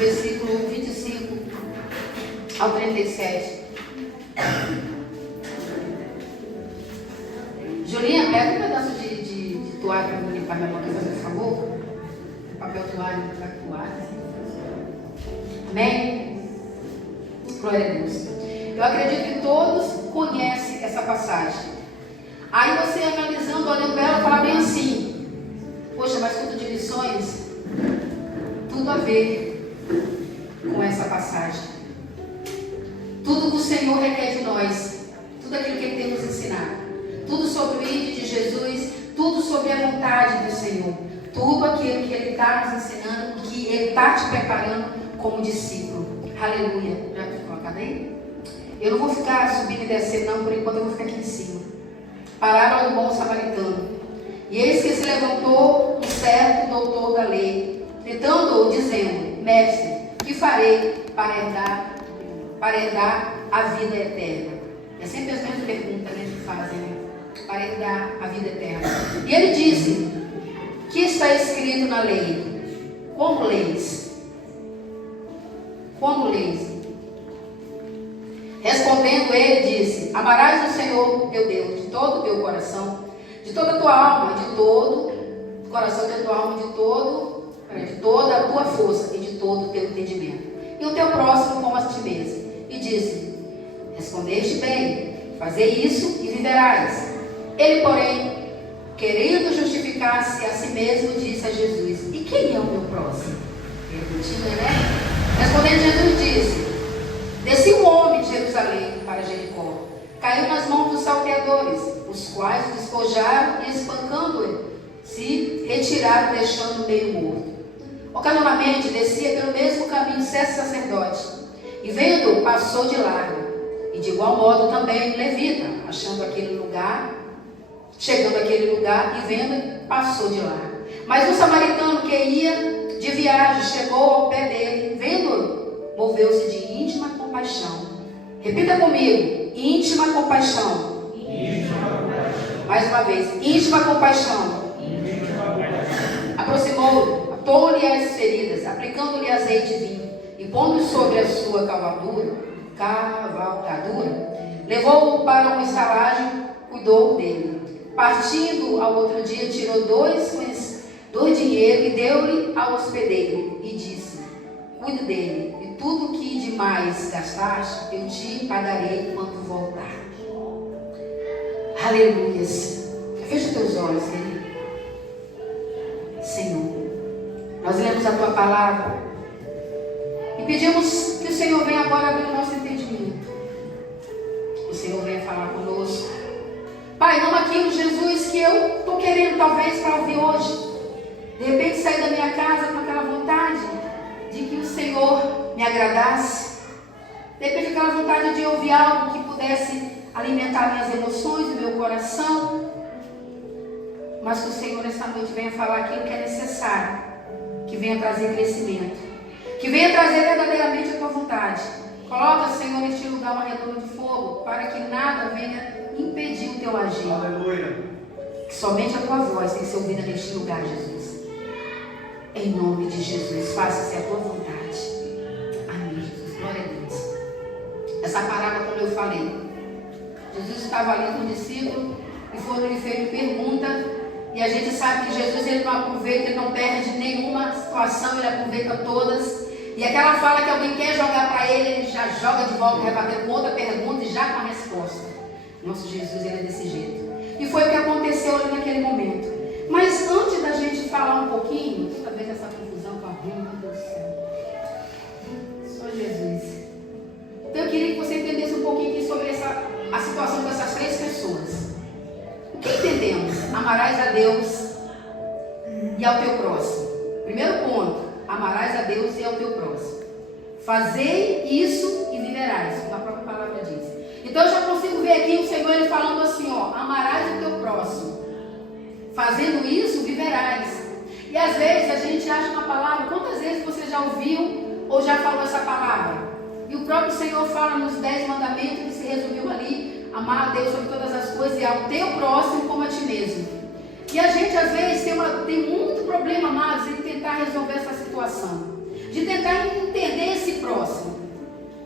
versículo 25 ao 37. Julinha, pega um pedaço de toalha para me limpar minha mão aqui, fazer um favor. Papel toalha, toalha. Amém? Glória a Deus. Eu acredito que todos conhecem essa passagem. Aí você analisando, olhando para ela, fala bem assim: poxa, mas culto de lições, tudo a ver com essa passagem. Tudo que o Senhor requer de nós, tudo aquilo que Ele tem nos ensinado, tudo sobre o ID de Jesus, tudo sobre a vontade do Senhor, tudo aquilo que Ele está nos ensinando, que Ele está te preparando como discípulo. Aleluia. Já foi colocado aí? Eu não vou ficar subindo e descendo, não, por enquanto eu vou ficar aqui em cima. Parábola do bom samaritano. E eis que se levantou um certo doutor da lei, tentando-o, dizendo: mestre, que farei para herdar a vida eterna? É sempre as mesmas perguntas, né, que fazem, né? Para herdar a vida eterna. E ele disse: que está escrito na lei? Como leis? Como leis? Respondendo ele, disse: amarás o Senhor teu Deus de todo o teu coração, de toda a tua alma, de todo o coração da tua alma, de toda a tua força e de todo o teu entendimento, e o teu próximo como a ti mesmo. E disse: respondeste bem, fazei isso e viverás. Ele, porém, querendo justificar-se a si mesmo, disse a Jesus: e quem é o meu próximo? Perguntinha, né? Respondendo, Jesus disse: descia um homem de Jerusalém para Jericó, caiu nas mãos dos salteadores, os quais o despojaram e, espancando-o, se retiraram, deixando-o meio morto. Ocasionalmente descia pelo mesmo caminho certo sacerdote, e vendo-o, passou de largo. E de igual modo também levita, chegando àquele lugar e vendo, passou de largo. Mas um samaritano que ia de viagem chegou ao pé dele, vendo-o, moveu-se de íntima compaixão. Repita comigo: íntima compaixão. Mais uma vez: íntima compaixão. Aproximou-o, atou-lhe as feridas, aplicando-lhe azeite e vinho, e pondo sobre a sua cavalgadura, levou-o para uma estalagem, cuidou dele. Partindo ao outro dia, tirou dois dinheiro e deu-lhe ao hospedeiro, e disse: cuide dele, e tudo que demais gastaste, eu te pagarei quando voltar. Aleluias. Fecha teus olhos, querido. Senhor, nós lemos a tua palavra e pedimos que o Senhor venha agora abrir o nosso entendimento. O Senhor venha falar conosco. Pai, não aquilo, Jesus, que eu estou querendo talvez para ouvir hoje. De repente sair da minha casa com aquela vontade de que o Senhor me agradasse. De repente aquela vontade de ouvir algo que pudesse alimentar minhas emoções, o meu coração. Mas que o Senhor esta noite venha falar aquilo que é necessário, que venha trazer crescimento, que venha trazer verdadeiramente a tua vontade. Coloca, Senhor, neste lugar uma redoma de fogo, para que nada venha impedir o teu agir. Aleluia. Que somente a tua voz tem que ser ouvida neste lugar, Jesus. Em nome de Jesus, faça-se a tua vontade. Amém, Jesus. Glória a Deus. Essa parábola, como eu falei, Jesus estava ali com o discípulo e lhe fez uma pergunta. E a gente sabe que Jesus, ele não aproveita, ele não perde nenhuma situação, ele aproveita todas. E aquela fala que alguém quer jogar para ele, ele já joga de volta, rebatendo com outra pergunta e já com a resposta. Nosso Jesus, ele é desse jeito. E foi o que aconteceu ali naquele momento. Mas antes da gente falar um pouquinho, toda vez essa confusão com a Bíblia, meu Deus do céu. Só Jesus. Então eu queria que você entendesse um pouquinho aqui sobre a situação dessas três pessoas. O que entendemos? Amarás a Deus e ao teu próximo. Primeiro ponto: amarás a Deus e ao teu próximo. Fazei isso e viverás, como a própria palavra diz. Então eu já consigo ver aqui o Senhor ele falando assim, ó: amarás o teu próximo. Fazendo isso, viverás. E às vezes a gente acha uma palavra, quantas vezes você já ouviu ou já falou essa palavra? E o próprio Senhor fala nos 10 mandamentos, que se resumiu ali: amar a Deus sobre todas as coisas e ao teu próximo como a ti mesmo. E a gente às vezes tem muito problema, amados, em tentar resolver essa situação, de tentar entender próximo?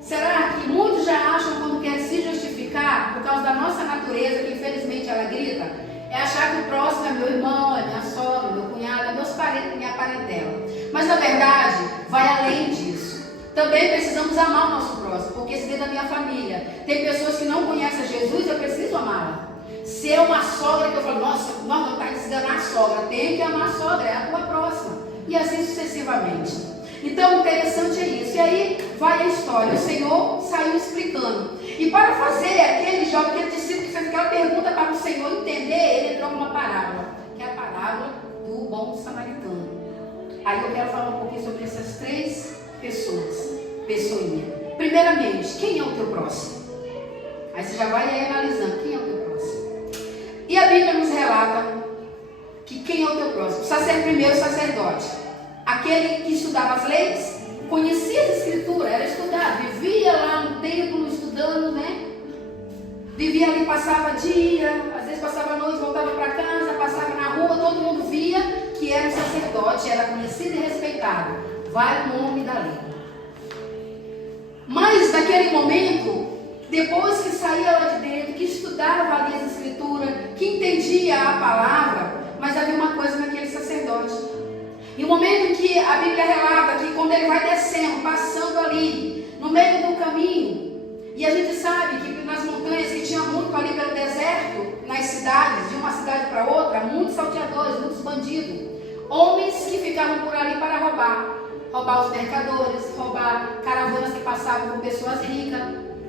Será que muitos já acham, quando querem se justificar, por causa da nossa natureza, que infelizmente ela grita, é achar que o próximo é meu irmão, é minha sogra, meu cunhado, é meus parentes, minha parentela. Mas na verdade, vai além disso. Também precisamos amar o nosso próximo, porque se dentro da minha família tem pessoas que não conhecem Jesus, eu preciso amá-la. Se é uma sogra que eu falo, nossa, nós não está ensinando a sogra, tem que amar a sogra, é a tua próxima. E assim sucessivamente. Então, o interessante é isso. E aí vai a história. O Senhor saiu explicando. E para fazer aquele jovem, aquele discípulo que fez aquela pergunta para o Senhor entender, ele entrou com uma parábola, que é a parábola do bom samaritano. Aí eu quero falar um pouquinho sobre essas três pessoinha. Primeiramente, quem é o teu próximo? Aí você já vai aí analisando, quem é o teu próximo? E a Bíblia nos relata que quem é o teu próximo? Primeiro o sacerdote. Aquele que estudava as leis, conhecia as escrituras, era estudado, vivia lá no templo estudando, né? Vivia ali, passava dia, às vezes passava a noite, voltava para casa, passava na rua, todo mundo via que era um sacerdote, era conhecido e respeitado. Vai o nome da lei. Mas naquele momento, depois que saía lá de dentro, que estudava ali as escrituras, que entendia a palavra, mas havia uma coisa naquele sacerdote. E o momento em que a Bíblia relata que quando ele vai descendo, passando ali, no meio do caminho, e a gente sabe que nas montanhas que tinha muito ali pelo deserto, nas cidades, de uma cidade para outra, muitos salteadores, muitos bandidos, homens que ficavam por ali para roubar os mercadores, roubar caravanas que passavam com pessoas ricas.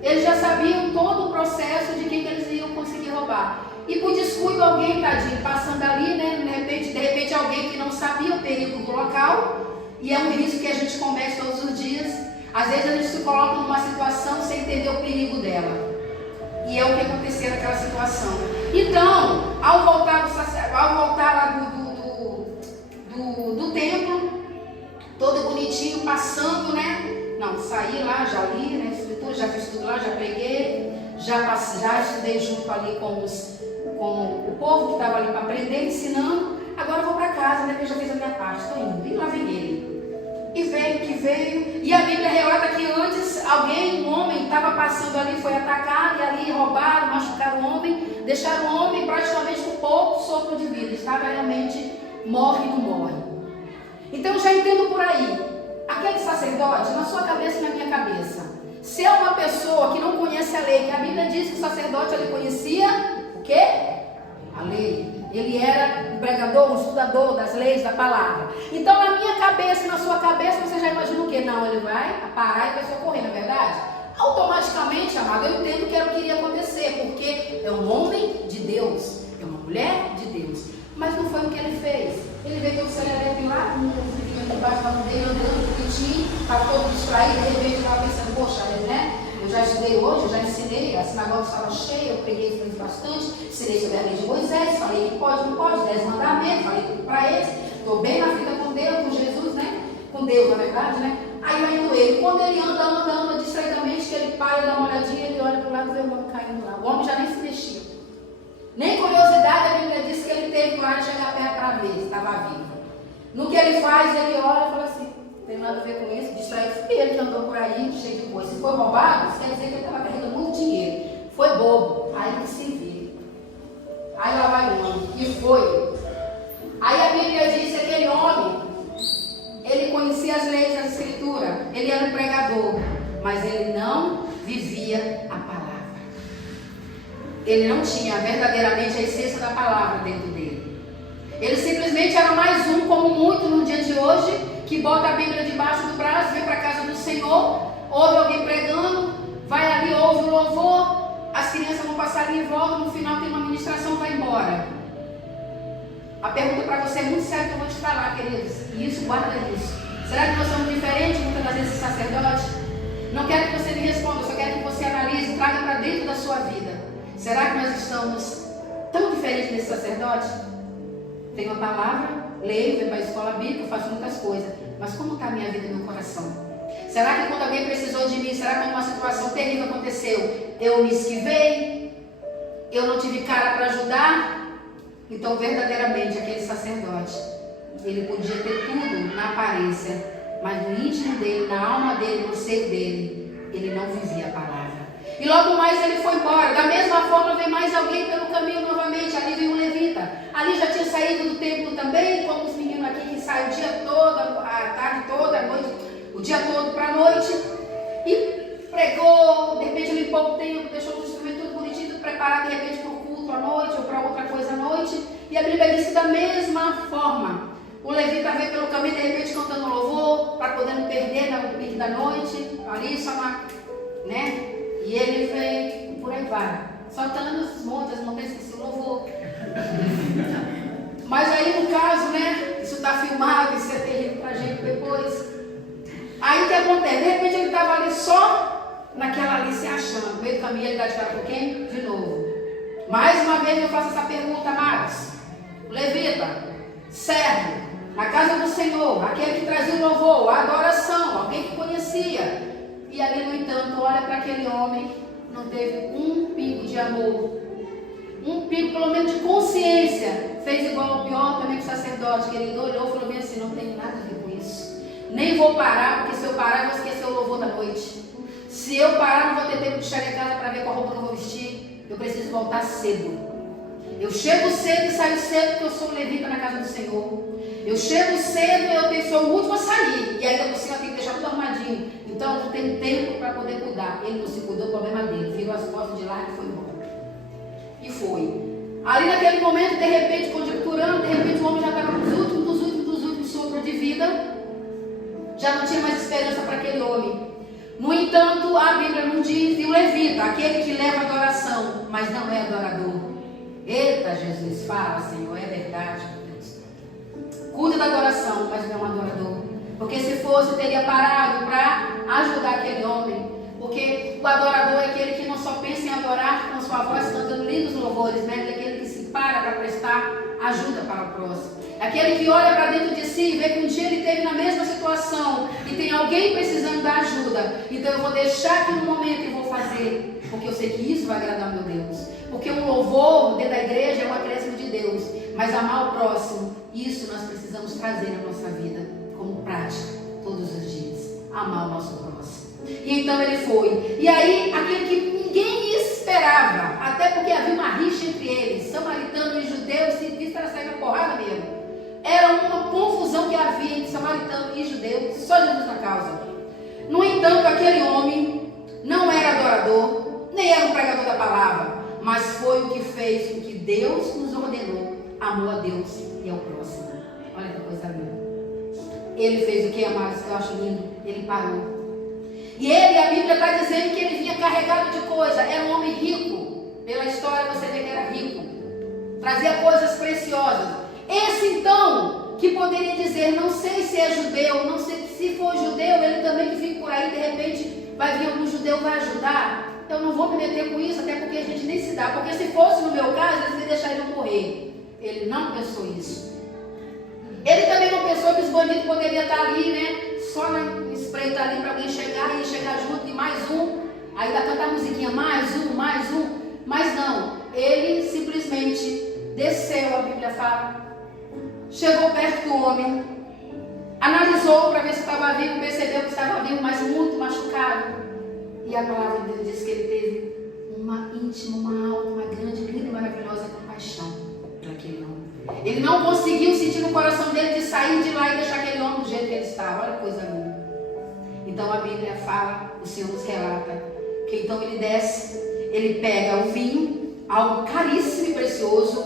Eles já sabiam todo o processo de quem eles iam conseguir roubar. E por descuido, alguém, tadinho, passando ali, né? De repente alguém que não sabia o perigo do local, e é um risco que a gente comete todos os dias. Às vezes a gente se coloca numa situação sem entender o perigo dela. E é o que aconteceu naquela situação. Então, ao voltar lá do templo, todo bonitinho, passando, né? Não, saí lá, já li, né? Escritura, já fiz tudo lá, já preguei, já estudei junto ali com o povo que estava ali para aprender, ensinando. Agora eu vou para casa, né? Porque eu já fiz a minha parte, estou indo. E lá vem ele. E veio. E a Bíblia relata que antes um homem, estava passando ali, foi atacado, e ali roubaram, machucaram o homem, deixaram o homem praticamente com pouco sopro de vida. Estava realmente morre e não morre. Então eu já entendo por aí. Aquele sacerdote, na sua cabeça e na minha cabeça, se é uma pessoa que não conhece a lei, que a Bíblia diz que o sacerdote ele conhecia o quê? A lei. Ele era um pregador, um estudador das leis, da palavra. Então na minha cabeça e na sua cabeça você já imagina o quê? Não, ele vai parar e vai socorrer, não é verdade? Automaticamente, amado, eu entendo que era o que iria acontecer, porque é um homem de Deus, é uma mulher de Deus. Mas não foi o que ele fez. Ele veio com o serelepe lá, com o livrinho debaixo da mão dele, andando bonitinho, estava todo distraído, de repente estava pensando, poxa, né? Eu já estudei hoje, eu já ensinei, a sinagoga estava cheia, eu preguei, fiz bastante, ensinei sobre a lei de Moisés, falei que pode, não pode, 10 mandamentos, falei tudo para eles, estou bem na vida com Deus, com Jesus, né? Com Deus, na verdade, né? Aí vai indo ele, quando ele anda distraidamente, que ele para, dá uma olhadinha, ele olha para o lado e vê o homem caindo lá. O homem já nem se mexia. Nem curiosidade, a Bíblia diz que ele teve coragem de chegar perto para ver se estava vivo. No que ele faz, ele olha e fala assim, não tem nada a ver com isso, distraído. Foi ele que andou por aí, cheio de coisa. Se foi roubado, isso quer dizer que ele estava carregando muito dinheiro. Foi bobo, aí que se vê. Aí lá vai o homem, e foi. Aí a Bíblia diz que aquele homem, ele conhecia as leis da Escritura, ele era um pregador, mas ele não vivia a palavra. Ele não tinha verdadeiramente a essência da palavra dentro dele. Ele simplesmente era mais um, como muito no dia de hoje, que bota a Bíblia debaixo do braço, vem para a casa do Senhor, ouve alguém pregando, vai ali, ouve o louvor, as crianças vão passar ali e voltam, no final tem uma ministração, vai embora. A pergunta para você é muito séria que eu vou te falar, queridos, e isso, guarda isso. Será que nós somos diferentes muitas das vezes sacerdotes? Não quero que você me responda, eu só quero que você analise, traga para dentro da sua vida. Será que nós estamos tão diferentes desse sacerdote? Tenho a palavra, leio, venho para a escola bíblica, faço muitas coisas. Mas como está a minha vida e meu coração? Será que quando alguém precisou de mim, será que quando uma situação terrível aconteceu, eu me esquivei? Eu não tive cara para ajudar? Então, verdadeiramente, aquele sacerdote, ele podia ter tudo na aparência, mas no íntimo dele, na alma dele, no ser dele, ele não vivia a palavra. E logo mais ele foi embora. Da mesma forma veio mais alguém pelo caminho novamente. Ali veio um levita. Ali já tinha saído do templo também, como os meninos aqui que saem o dia todo, a tarde toda, a noite, o dia todo para a noite. E pregou, de repente limpou o templo, deixou os instrumentos tudo bonitinho, tudo preparado de repente para o culto à noite ou para outra coisa à noite. E a Bíblia diz que da mesma forma, o levita veio pelo caminho, de repente cantando louvor, para poder não perder no pique da noite, ali só né? E ele veio, por aí vai, soltando os montes, as montanhas que se louvou. Mas aí no caso, né, isso está filmado, isso é terrível para a gente depois. Aí o que acontece? De repente ele estava ali só naquela ali se achando, no meio do caminho ele dá de cara com quem? De novo. Mais uma vez eu faço essa pergunta, amados. Levita, servo, na casa do Senhor, aquele que trazia o louvor, a adoração, alguém que conhecia. E ali, no entanto, olha para aquele homem, não teve um pingo de amor, um pingo pelo menos de consciência. Fez igual ao pior também com o sacerdote, que ele olhou e falou bem assim: não tenho nada a ver com isso. Nem vou parar, porque se eu parar, eu vou esquecer o louvor da noite. Se eu parar, não vou ter tempo de chegar em casa para ver qual roupa que eu vou vestir. Eu preciso voltar cedo. Eu chego cedo e saio cedo, porque eu sou levita na casa do Senhor. Eu chego cedo e eu sou o último a sair. E ainda por cima eu tenho que deixar tudo arrumadinho. Então eu não tenho tempo para poder cuidar. Ele não se cuidou, o problema dele. Virou as costas de lá e foi embora. E foi. Ali naquele momento, de repente, conjecturando, de repente o homem já estava nos últimos sopros de vida. Já não tinha mais esperança para aquele homem. No entanto, a Bíblia não diz, e o levita, aquele que leva adoração, mas não é adorador. Eita, Jesus, fala, Senhor, é verdade, meu Deus. Cuida da adoração, mas não é um adorador. Porque se fosse, teria parado para ajudar aquele homem. Porque o adorador é aquele que não só pensa em adorar com sua voz, cantando lindos louvores, né? É aquele que se para prestar ajuda para o próximo. É aquele que olha para dentro de si e vê que um dia ele esteve na mesma situação e tem alguém precisando da ajuda. Então eu vou deixar aqui no momento e vou fazer, porque eu sei que isso vai agradar meu Deus. Porque o louvor dentro da igreja é um acréscimo de Deus, mas amar o próximo, isso nós precisamos trazer na nossa vida como prática todos os dias. Amar o nosso próximo. E então ele foi. E aí, aquele que ninguém esperava, até porque havia uma rixa entre eles, samaritano e judeu, se visse para sair na porrada mesmo. Era uma confusão que havia entre samaritano e judeu, só Jesus na causa. No entanto, aquele homem não era adorador, nem era um pregador da palavra, mas foi o que fez o que Deus nos ordenou: amou a Deus e ao próximo. Olha que coisa linda. Ele fez o que, amados, que eu acho lindo? Ele parou. E ele, a Bíblia está dizendo que ele vinha carregado de coisa. Era um homem rico. Pela história você vê que era rico. Trazia coisas preciosas. Esse então, que poderia dizer, não sei se é judeu, não sei se for judeu, ele também que fica por aí, de repente vai vir algum judeu vai ajudar. Eu não vou me meter com isso, até porque a gente nem se dá. Porque se fosse no meu caso, eles me deixariam morrer. Ele não pensou isso. Ele também não pensou que os bandidos poderiam estar ali, né? Só na espreita ali para alguém chegar e chegar junto e mais um. Ainda cantar a musiquinha, mais um. Mas não, ele simplesmente desceu, a Bíblia fala. Chegou perto do homem. Analisou para ver se estava vivo, percebeu que estava vivo, mas muito machucado. E a palavra de Deus diz que ele teve uma íntima, uma alma, uma grande, linda e maravilhosa compaixão por aquele homem. Ele não conseguiu sentir no coração dele de sair de lá e deixar aquele homem do jeito que ele estava. Olha que coisa linda. Então a Bíblia fala, o Senhor nos relata, que então ele desce, ele pega o vinho, algo caríssimo e precioso,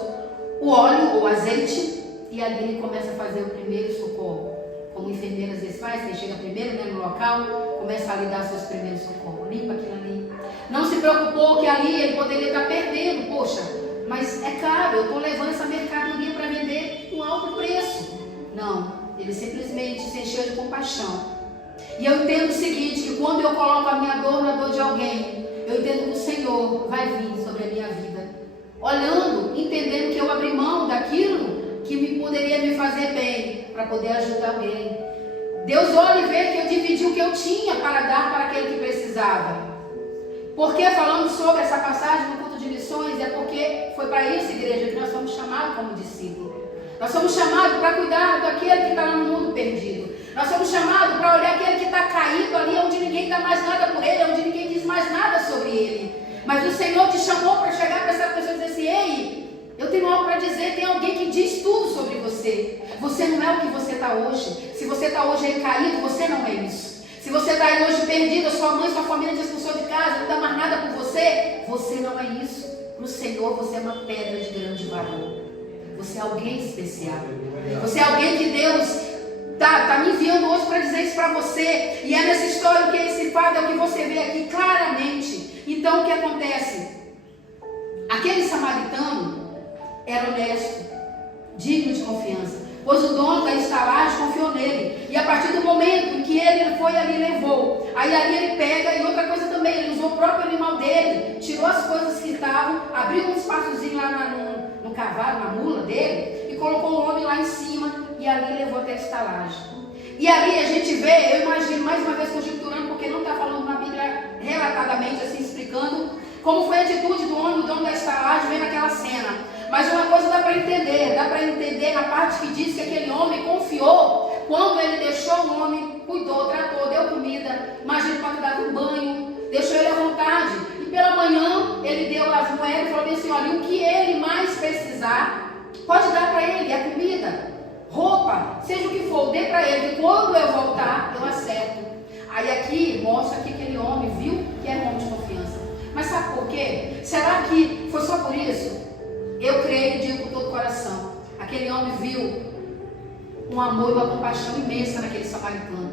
o óleo ou azeite, e ali ele começa a fazer o primeiro socorro. Como enfermeira às vezes faz, quem chega primeiro, né, no local, começa a lhe dar seus primeiros socorros. Limpa aquilo ali. Não se preocupou que ali ele poderia estar perdendo. Poxa, mas é caro, eu estou levando essa mercadoria para vender com alto preço. Não, ele simplesmente se encheu de compaixão. E eu entendo o seguinte, que quando eu coloco a minha dor na dor de alguém, eu entendo que o Senhor vai vir sobre a minha vida. Olhando, entendendo que eu abri mão daquilo que poderia me fazer bem, para poder ajudar alguém. Deus olha e vê que eu dividi o que eu tinha para dar para aquele que precisava. Porque falando sobre essa passagem no culto de missões, é porque foi para isso, igreja, que nós somos chamados como discípulos. Nós somos chamados para cuidar daquele que está lá no mundo perdido. Nós somos chamados para olhar aquele que está não é o que você está hoje. Se você está hoje aí caído, você não é isso. Se você está aí hoje perdido, sua mãe, sua família te expulsou de casa, não dá mais nada por você, você não é isso. Para o Senhor, você é uma pedra de grande valor. Você é alguém especial. Você é alguém que Deus está me enviando hoje para dizer isso para você. E é nessa história o que ele se fala, é o que você vê aqui claramente. Então o que acontece? Aquele samaritano era honesto, digno de confiança, pois o dono da estalagem confiou nele. E a partir do momento em que ele foi ali, levou. Aí ali ele pega, e outra coisa também, ele usou o próprio animal dele, tirou as coisas que estavam, abriu um espaçozinho lá no cavalo, na mula dele, e colocou o homem lá em cima, e ali levou até a estalagem. E ali a gente vê, eu imagino, mais uma vez conjecturando, porque não está falando na Bíblia relatadamente, assim, explicando como foi a atitude do homem, o dono da estalagem, vendo aquela cena. Mas uma coisa dá para entender na parte que diz que aquele homem confiou, quando ele deixou o homem, cuidou, tratou, deu comida, imagina ele pode dar um banho, deixou ele à vontade. E pela manhã ele deu as moedas e falou bem assim, olha, o que ele mais precisar, pode dar para ele, a comida, roupa, seja o que for, dê para ele, que quando eu voltar, eu acerto. Aí aqui mostra que aquele homem viu que era um homem de confiança. Mas sabe por quê? Será que foi só por isso? Eu creio e digo com todo o coração. Aquele homem viu um amor e uma compaixão imensa naquele samaritano.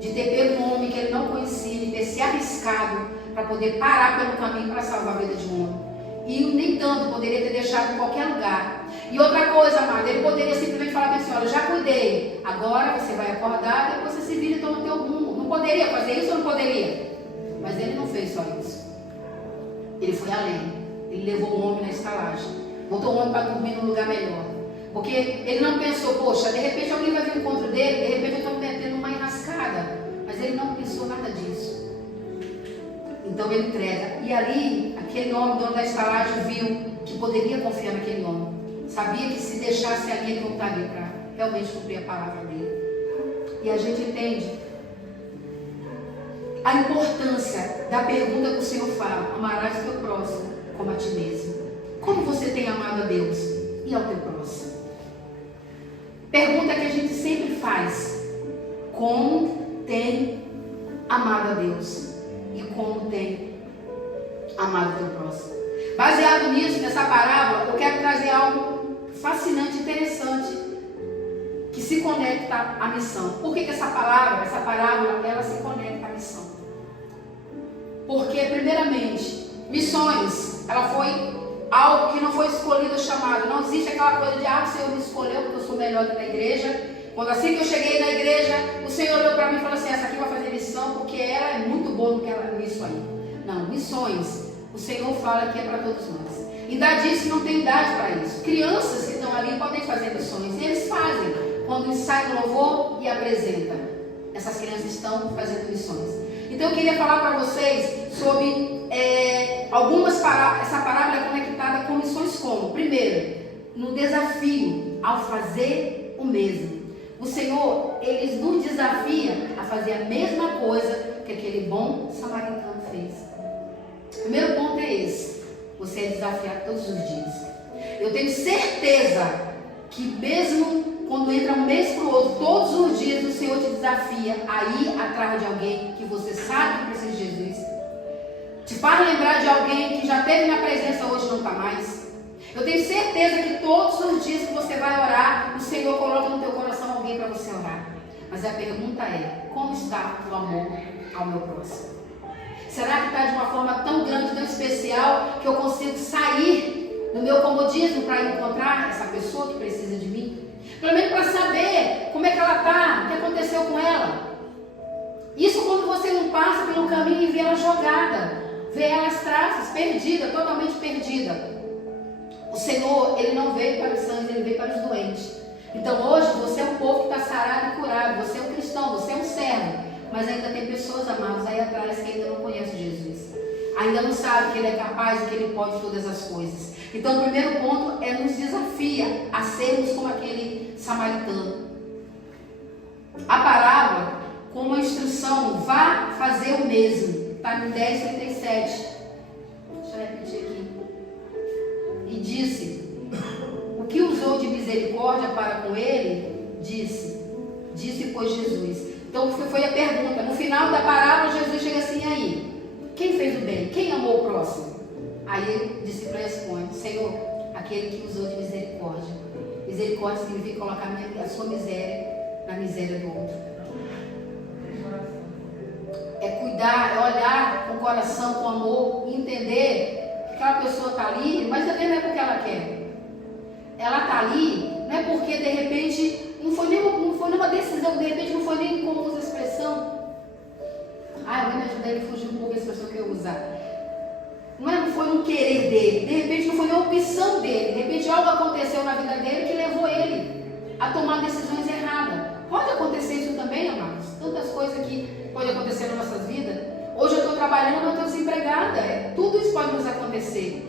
De ter pego um homem que ele não conhecia, de ter se arriscado para poder parar pelo caminho para salvar a vida de um homem. E nem tanto poderia ter deixado em qualquer lugar. E outra coisa, amado, ele poderia simplesmente falar assim, olha, já cuidei, agora você vai acordar, depois você se vira e toma o teu rumo. Não poderia fazer isso ou não poderia? Mas ele não fez só isso. Ele foi além. Ele levou o homem na estalagem. Botou o homem para dormir num lugar melhor. Porque ele não pensou, poxa, de repente alguém vai vir ao encontro dele, de repente eu estou me metendo numa enrascada. Mas ele não pensou nada disso. Então ele entrega. E ali, aquele homem, dono da estalagem, viu que poderia confiar naquele homem. Sabia que se deixasse ali, ele voltaria para realmente cumprir a palavra dele. E a gente entende a importância da pergunta que o Senhor fala: amarás o teu próximo como a ti mesmo. Como você tem amado a Deus e ao teu próximo? Pergunta que a gente sempre faz: como tem amado a Deus e como tem amado o teu próximo? Baseado nisso, nessa parábola, eu quero trazer algo fascinante, interessante, que se conecta à missão. Por que essa parábola, ela se conecta à missão? Porque, primeiramente, missões, ela foi algo que não foi escolhido ou chamado. Não existe aquela coisa de, o Senhor me escolheu porque eu sou melhor que na igreja. Quando assim que eu cheguei na igreja, o Senhor olhou para mim e falou assim, essa aqui vai fazer missão porque ela é muito boa nisso aí. Não, missões, o Senhor fala que é para todos nós. Ainda diz que não tem idade para isso. Crianças que estão ali podem fazer missões. E eles fazem. Quando ensaiam louvor e apresentam. Essas crianças estão fazendo missões. Então eu queria falar para vocês sobre algumas parábolas. Essa parábola é conectada com missões como? Primeiro, no desafio ao fazer o mesmo. O Senhor, Ele nos desafia a fazer a mesma coisa que aquele bom samaritano fez. O primeiro ponto é esse. Você é desafiado todos os dias. Eu tenho certeza que mesmo quando entra um mês para o outro, todos os dias o Senhor te desafia a ir atrás de alguém que você sabe que precisa de Jesus. Te faz lembrar de alguém que já teve na presença hoje e não está mais. Eu tenho certeza que todos os dias que você vai orar, o Senhor coloca no teu coração alguém para você orar. Mas a pergunta é, como está o amor ao meu próximo? Será que está de uma forma tão grande, tão especial, que eu consigo sair do meu comodismo para encontrar essa pessoa que precisa de mim? Pelo menos para saber como é que ela está, o que aconteceu com ela. Isso quando você não passa pelo caminho e vê ela jogada, vê ela as traças, perdida, totalmente perdida. O Senhor, Ele não veio para os sãos, Ele veio para os doentes. Então hoje você é um povo que está sarado e curado, você é um cristão, você é um servo. Mas ainda tem pessoas, amados, aí atrás que ainda não conhecem Jesus. Ainda não sabem que Ele é capaz e que Ele pode todas as coisas. Então o primeiro ponto é nos desafia a sermos como aquele samaritano. A parábola, com uma instrução, vá fazer o mesmo. Está no 10:37. Deixa eu repetir aqui. E disse, o que usou de misericórdia para com ele, Disse e pôs Jesus. Então foi a pergunta. No final da parábola, Jesus chega assim: aí, quem fez o bem? Quem amou o próximo? Aí o discípulo responde: Senhor, aquele que usou de misericórdia. Misericórdia significa colocar a sua miséria na miséria do outro. É cuidar, é olhar com o coração, com amor, e entender que aquela pessoa está ali, mas também não é porque ela quer. Ela está ali, não é porque de repente não foi nenhuma decisão, de repente não foi nem como usa a expressão. Ah, eu vou me ajudar ele a fugir um pouco da expressão que eu usar. Não foi um querer dele, de repente não foi nem opção dele, de repente algo aconteceu na vida dele que levou ele a tomar decisões erradas. Pode acontecer isso também, amados. Tantas coisas que podem acontecer nas nossas vidas. Hoje eu estou trabalhando, eu não estou desempregada. Tudo isso pode nos acontecer.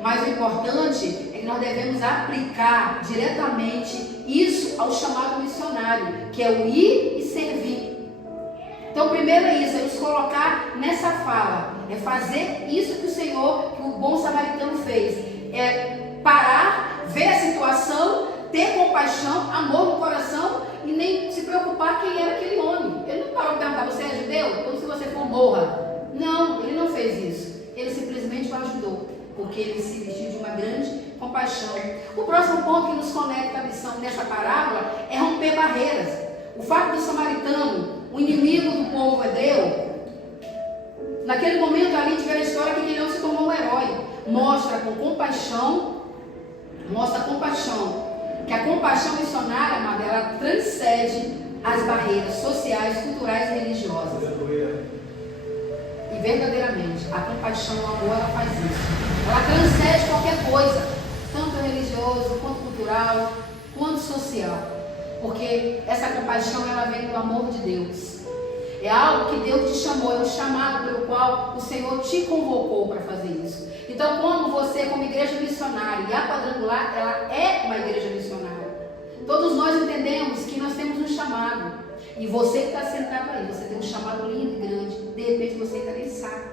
Mas o importante é que nós devemos aplicar diretamente isso ao chamado missionário, que é o ir e servir. Então, primeiro é isso, é nos colocar nessa fala, é fazer isso que o Senhor, que o bom samaritano fez, é parar, ver a situação, ter compaixão, amor no coração e nem se preocupar quem era aquele homem. Ele não parou para perguntar: você é judeu? Então, se você for, morra. Não, ele não fez isso. Ele simplesmente o ajudou, porque ele se vestiu de uma grande compaixão. O próximo ponto que nos conecta à missão nessa parábola é romper barreiras. O fato do samaritano, o inimigo do povo hebreu, naquele momento ali tiver a história que ele não se tornou um herói. Mostra compaixão, que a compaixão missionária, amada, ela transcende as barreiras sociais, culturais e religiosas. E verdadeiramente, a compaixão, o amor, ela faz isso. Ela transcende qualquer coisa, tanto religioso, quanto cultural, quanto social. Porque essa compaixão, ela vem do amor de Deus. É algo que Deus te chamou, é um chamado pelo qual o Senhor te convocou para fazer isso. Então, como você, como igreja missionária, e a Quadrangular, ela é uma igreja missionária. Todos nós entendemos que nós temos um chamado. E você que está sentado aí, você tem um chamado lindo e grande. De repente você ainda nem sabe.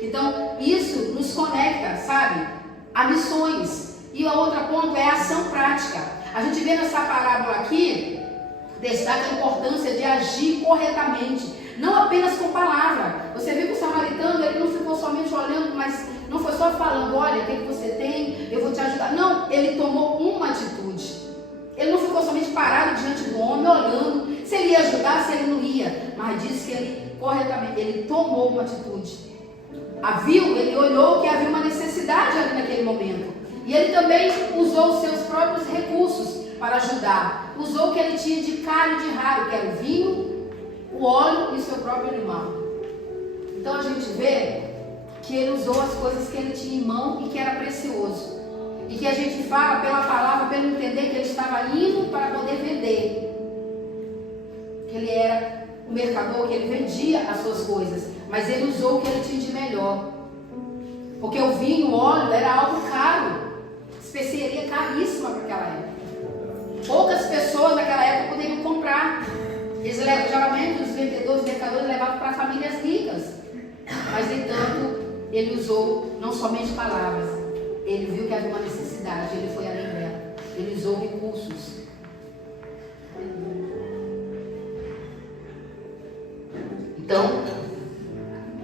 Então, isso nos conecta, sabe, a missões. E a outra ponto é a ação prática. A gente vê nessa parábola aqui, destaca a importância de agir corretamente, não apenas com palavra. Você viu que o samaritano, ele não ficou somente olhando, mas não foi só falando: olha, o que você tem, eu vou te ajudar. Não, ele tomou uma atitude. Ele não ficou somente parado diante do homem, olhando se ele ia ajudar, se ele não ia. Mas disse que ele, corretamente, ele tomou uma atitude. Ele olhou que havia uma necessidade ali naquele momento. E ele também usou os seus próprios recursos para ajudar. Usou o que ele tinha de caro e de raro, que era o vinho, o óleo e o seu próprio animal. Então a gente vê que ele usou as coisas que ele tinha em mão e que era precioso. E que a gente fala pela palavra, pelo entender que ele estava indo para poder vender. Que ele era um mercador, que ele vendia as suas coisas. Mas ele usou o que ele tinha de melhor. Porque o vinho, o óleo era algo caro. Especiaria caríssima para aquela época. Poucas pessoas naquela época poderiam comprar. Eles levavam, geralmente os vendedores, os mercadores levavam para famílias ricas. Mas, entanto, ele usou não somente palavras. Ele viu que havia uma necessidade, ele foi além dela. Ele usou recursos. Então,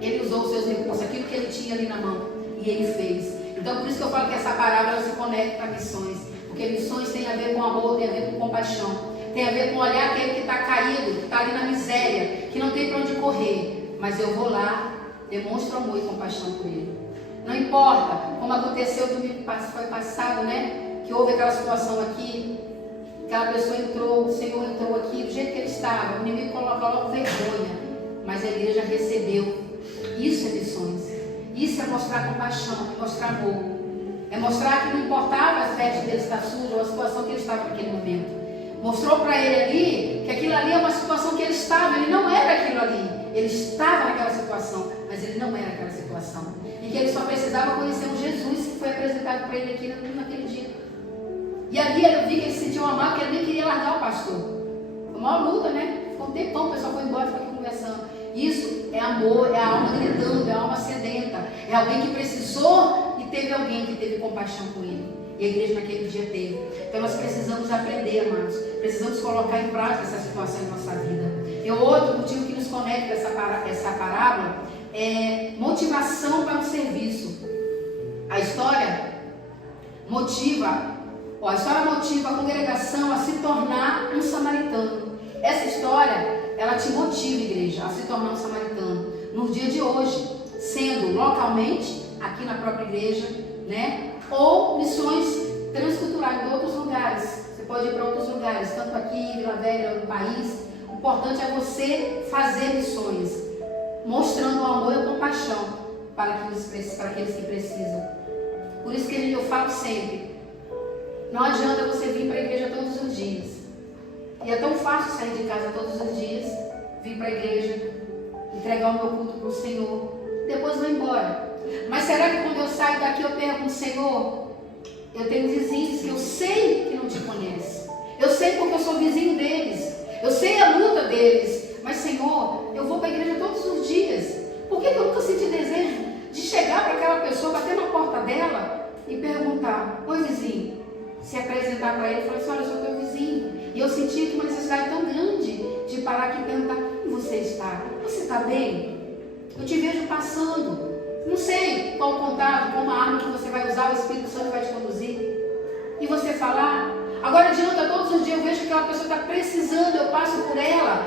ele usou os seus recursos, aquilo que ele tinha ali na mão, e ele fez. Então, por isso que eu falo que essa parábola se conecta a missões. Porque missões tem a ver com amor, tem a ver com compaixão. Tem a ver com olhar aquele que está caído, que está ali na miséria, que não tem para onde correr. Mas eu vou lá, demonstro amor e compaixão por ele. Não importa, como aconteceu domingo foi passado, né? Que houve aquela situação aqui, aquela pessoa entrou, o Senhor entrou aqui, do jeito que ele estava, o inimigo colocou logo vergonha, mas a igreja recebeu. Isso é missões, isso é mostrar compaixão, é mostrar amor, é mostrar que não importava as vestes dele estar sujas ou a situação que ele estava naquele momento. Mostrou para ele ali que aquilo ali é uma situação que ele estava, ele não era aquilo ali, ele estava naquela situação, mas ele não era aquela situação. E que ele só precisava conhecer um Jesus que foi apresentado para ele aqui naquele dia. E ali eu vi que ele se sentiu amado, que ele nem queria largar o pastor. Foi uma luta, né? Ficou um tempão, o pessoal foi embora, ficou aqui conversando. Isso é amor, é a alma gritando, é a alma sedenta. É alguém que precisou e teve alguém que teve compaixão com ele. E a igreja naquele dia teve. Então nós precisamos aprender, amados, precisamos colocar em prática essa situação em nossa vida. E outro motivo que nos conecta essa parábola é motivação para o serviço. A história motiva a congregação a se tornar um samaritano. Essa história, ela te motiva, igreja, a se tornar um samaritano no dia de hoje, sendo localmente, aqui na própria igreja, né? Ou missões transculturais em outros lugares. Você pode ir para outros lugares, tanto aqui em Vila Velha, no país. O importante é você fazer missões, mostrando o amor e a compaixão para aqueles que precisam. Por isso que eu falo sempre, não adianta você vir para a igreja todos os dias. E é tão fácil sair de casa todos os dias, vir para a igreja, entregar o meu culto para o Senhor, depois vou embora. Mas será que quando eu saio daqui eu pergunto, Senhor, eu tenho vizinhos que eu sei que não te conhecem. Eu sei porque eu sou vizinho deles. Eu sei a luta deles. Mas, Senhor, eu vou para a igreja todos os dias. Por que eu nunca senti desejo de chegar para aquela pessoa, bater na porta dela e perguntar, oi vizinho, se apresentar para ele e falar assim, olha, eu sou teu vizinho. E eu senti que uma necessidade tão grande de parar aqui e perguntar, como você está? Você está bem? Eu te vejo passando. Não sei qual contato, qual arma que você vai usar, o Espírito Santo vai te conduzir. E você falar. Agora adianta, todos os dias eu vejo que aquela pessoa está precisando, eu passo por ela.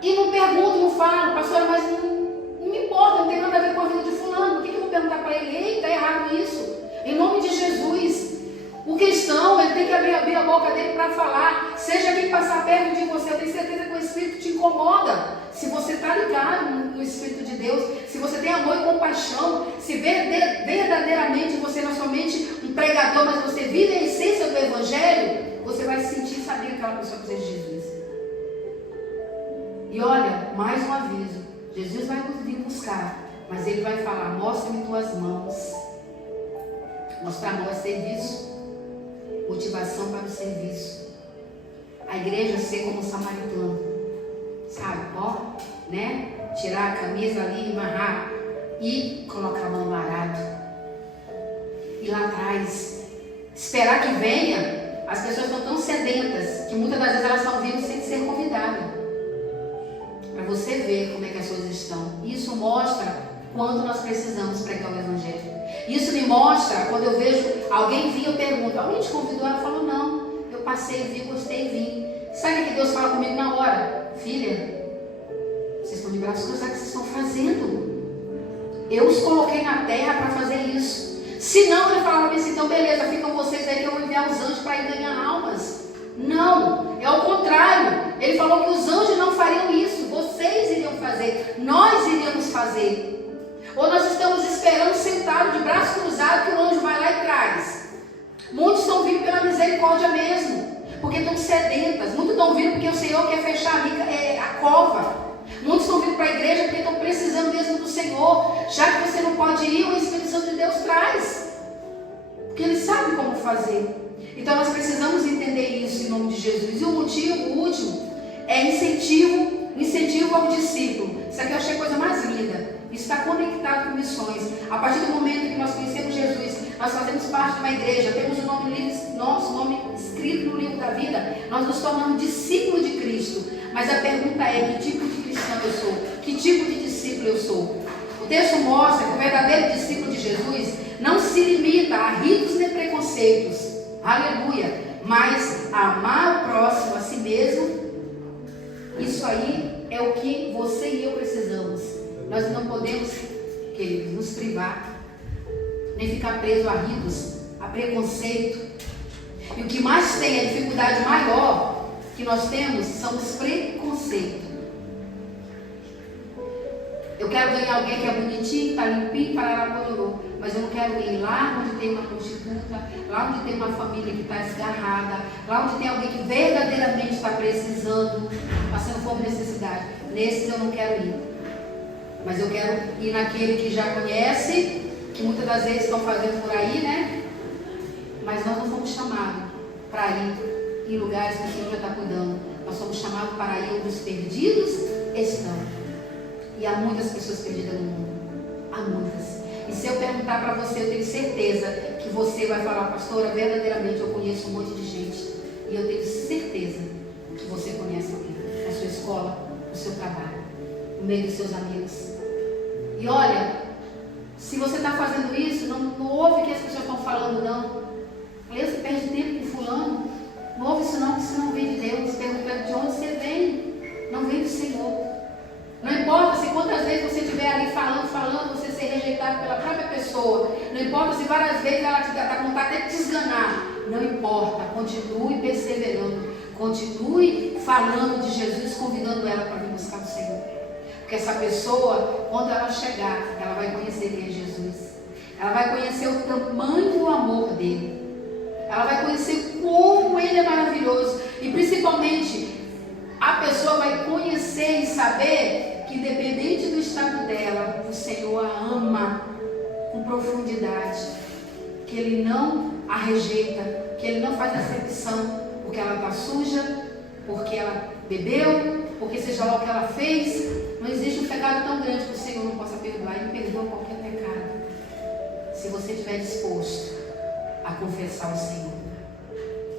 E não pergunto, não falo, pastora, mas não me importa, não tem nada a ver com a vida de fulano. Por que eu vou perguntar para ele? Ei, está errado isso. Em nome de Jesus. O cristão, ele tem que abrir a boca dele para falar. Seja quem passar perto de você, eu tenho certeza que o Espírito te incomoda. Se você está ligado no Espírito de Deus, se você tem amor e compaixão, se verdadeiramente você não é somente um pregador, mas você vive a essência do Evangelho, você vai se sentir, saber que aquela pessoa precisa de Jesus. E olha, mais um aviso, Jesus vai nos vir buscar, mas Ele vai falar, mostra-me tuas mãos. Mostrar a mão é serviço, motivação para o serviço. A igreja ser como um samaritano, sabe, ó, né? Tirar a camisa ali, amarrar e colocar a mão no arado. E lá atrás, esperar que venha. As pessoas estão tão sedentas que muitas das vezes elas estão vindo sem ser convidadas. Para você ver como é que as coisas estão. Isso mostra quanto nós precisamos pregar o Evangelho. Isso me mostra, quando eu vejo alguém vir, eu pergunto, alguém te convidou? Ela falou, não, eu passei, vi, gostei, vim. Sabe o que Deus fala comigo na hora? Filha, vocês estão de braços cruzados, o que vocês estão fazendo? Eu os coloquei na terra para fazer isso. Se não, ele falava assim, então beleza, ficam vocês aí que eu vou enviar os anjos para ir ganhar almas. Não, é o contrário. Ele falou que os anjos não fariam isso, vocês iriam fazer, nós iríamos fazer. Ou nós estamos esperando sentado de braço cruzado que o anjo vai lá e traz. Muitos estão vindo pela misericórdia mesmo, porque estão sedentas. Muitos estão vindo porque o Senhor quer fechar a cova. Muitos estão vindo para a igreja porque estão precisando mesmo do Senhor. Já que você não pode ir, o Espírito Santo de Deus traz, porque Ele sabe como fazer. Então nós precisamos entender isso em nome de Jesus. E o motivo, o último, é incentivo ao discípulo. Isso aqui eu achei a coisa mais linda. Isso está conectado com missões. A partir do momento que nós conhecemos Jesus, nós fazemos parte de uma igreja, temos nosso nome escrito no livro da vida, nós nos tornamos discípulos de Cristo. Mas a pergunta é, que tipo de cristão eu sou? Que tipo de discípulo eu sou? O texto mostra que o verdadeiro discípulo de Jesus não se limita a ritos nem preconceitos, aleluia, mas a amar o próximo a si mesmo. Isso aí é o que você e eu precisamos. Nós não podemos, queridos, nos privar, nem ficar preso a ritos, a preconceito. E o que mais tem, a dificuldade maior que nós temos, são os preconceitos. Eu quero ganhar alguém que é bonitinho, está limpinho, parará, mas eu não quero ir lá onde tem uma prostituta, lá onde tem uma família que está esgarrada, lá onde tem alguém que verdadeiramente está precisando, passando fome e necessidade. Nesses eu não quero ir. Mas eu quero ir naquele que já conhece, que muitas das vezes estão fazendo por aí, né? Mas nós não fomos chamados para ir em lugares que o Senhor já está cuidando. Nós somos chamados para ir onde os perdidos estão. E há muitas pessoas perdidas no mundo. Há muitas. E se eu perguntar para você, eu tenho certeza que você vai falar, pastora, verdadeiramente eu conheço um monte de gente E eu tenho certeza que você conhece alguém na sua escola, no seu trabalho, no meio dos seus amigos. E olha, se você está fazendo isso, não ouve o que as pessoas estão falando, não. Você perde tempo com fulano. Não ouve isso não, que isso não vem de Deus. Pergunta de onde você vem. Não vem do Senhor. Não importa se quantas vezes você estiver ali falando, você ser rejeitado pela própria pessoa. Não importa se várias vezes ela está com vontade até de te esganar. Não importa, continue perseverando. Continue falando de Jesus, convidando ela para vir buscar o Senhor. Porque essa pessoa, quando ela chegar, ela vai conhecer quem é Jesus. Ela vai conhecer o tamanho do amor dele. Ela vai conhecer como ele é maravilhoso. E principalmente, a pessoa vai conhecer e saber que, independente do estado dela, o Senhor a ama com profundidade. Que ele não a rejeita, que ele não faz acepção, porque ela está suja, porque ela bebeu, porque seja lá o que ela fez. Não existe um pecado tão grande que o Senhor não possa perdoar. Ele perdoa qualquer pecado. Se você estiver disposto a confessar o Senhor.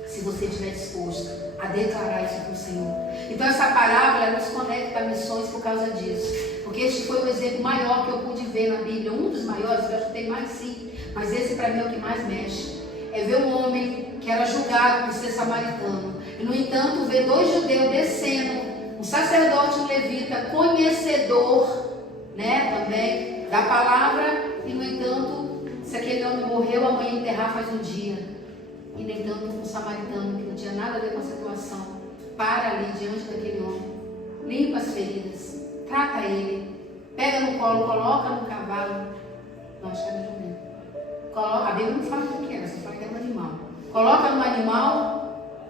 Se você estiver disposto a declarar isso para o Senhor. Então essa parábola nos conecta a missões por causa disso. Porque este foi o exemplo maior que eu pude ver na Bíblia. Um dos maiores, eu acho que tem mais sim. Mas esse para mim é o que mais mexe. É ver um homem que era julgado por ser samaritano. E no entanto ver dois judeus descendo. Um sacerdote, um levita, conhecedor, né, também da palavra. E no entanto, se aquele homem morreu, a mãe ia enterrar faz um dia. E no entanto, um samaritano que não tinha nada a ver com a situação, para ali diante daquele homem, limpa as feridas, trata ele, pega no colo, coloca no cavalo. Não, acho que era judeu. A Bíblia não fala o que era, só fala que era um animal. Coloca no animal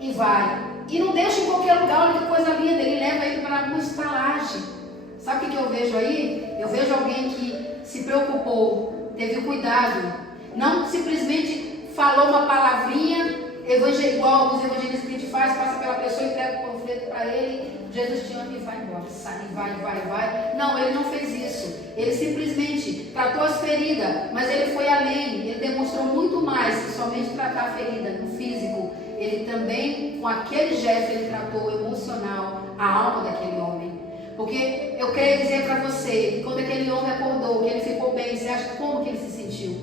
e vai. E não deixa em qualquer lugar, olha que coisa linda, ele leva ele para uma estalagem. Sabe o que eu vejo aí? Eu vejo alguém que se preocupou, teve cuidado, não simplesmente falou uma palavrinha, igual alguns evangelistas que a gente faz, passa pela pessoa, entrega o panfleto para ele, Jesus te ama e vai embora, sai, vai. Não, ele não fez isso. Ele simplesmente tratou as feridas, mas ele foi além, ele demonstrou muito mais que somente tratar a ferida no físico. Ele também, com aquele gesto, ele tratou o emocional, a alma daquele homem. Porque eu queria dizer para você, que quando aquele homem acordou, que ele ficou bem, você acha como que ele se sentiu?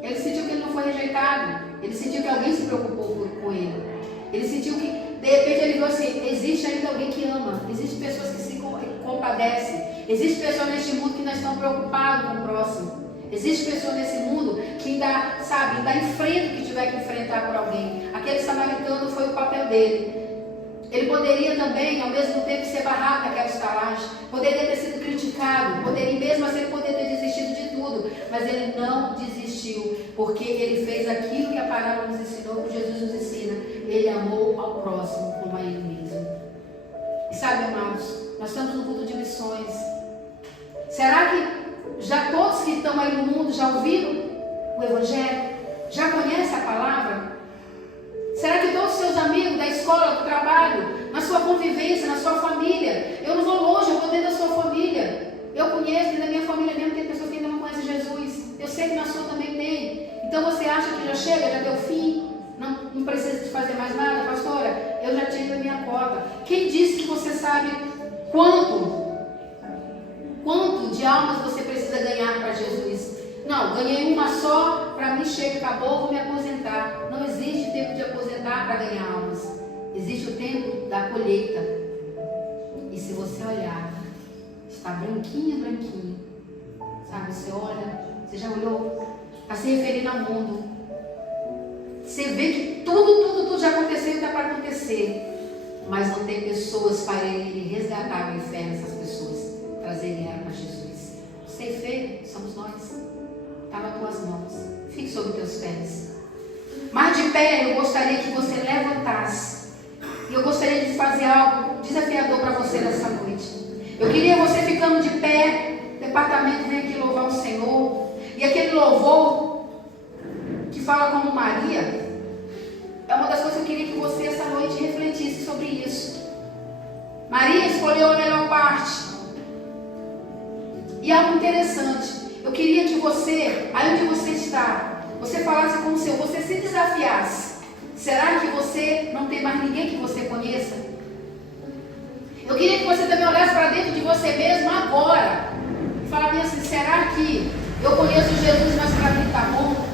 Ele sentiu que ele não foi rejeitado. Ele sentiu que alguém se preocupou com ele. Ele sentiu que, de repente, ele viu assim, existe ainda alguém que ama. Existem pessoas que se compadecem. Existem pessoas neste mundo que não estão preocupadas com o próximo. Existem pessoas nesse mundo que ainda enfrenta o que tiver que enfrentar por alguém. Aquele samaritano foi o papel dele. Ele poderia também, ao mesmo tempo, ser barrado naquela estalagem. Poderia ter sido criticado. Poderia, mesmo assim, ele poderia ter desistido de tudo. Mas ele não desistiu. Porque ele fez aquilo que a parábola nos ensinou, que Jesus nos ensina. Ele amou ao próximo como a ele mesmo. E sabe, amados, nós estamos no culto de missões. Será que já todos que estão aí no mundo já ouviram o Evangelho? Já conhecem a palavra? Será que todos os seus amigos da escola, do trabalho, na sua convivência, na sua família? Eu não vou longe, eu vou dentro da sua família. Eu conheço, dentro da minha família mesmo, tem pessoas que ainda não conhecem Jesus. Eu sei que na sua também tem. Então você acha que já chega, já deu fim? Não precisa de fazer mais nada, pastora? Eu já tive a minha cota. Quem disse que você sabe quanto de almas você precisa ganhar para Jesus? Não, ganhei uma só, para mim chega, acabou, vou me aposentar. Não existe tempo de aposentar para ganhar almas. Existe o tempo da colheita. E se você olhar, está branquinho. Sabe, você olha, você já olhou? Está se referindo ao mundo. Você vê que tudo já aconteceu e está para acontecer. Mas não tem pessoas para irem resgatar o inferno, essas pessoas, trazerem ela para Jesus. O ceifeiro somos nós. Está nas tuas mãos. Fique sobre os teus pés. Mas de pé, eu gostaria que você levantasse. E eu gostaria de fazer algo desafiador para você nessa noite. Eu queria você ficando de pé. Departamento, vem aqui louvar o Senhor. E aquele louvor que fala como Maria, é uma das coisas que eu queria que você essa noite refletisse sobre isso. Maria escolheu a melhor parte. E algo interessante. Eu queria que você, aí onde você está, você falasse com o Senhor, você se desafiasse. Será que você não tem mais ninguém que você conheça? Eu queria que você também olhasse para dentro de você mesmo agora e falasse assim: será que eu conheço Jesus, mas para mim está bom?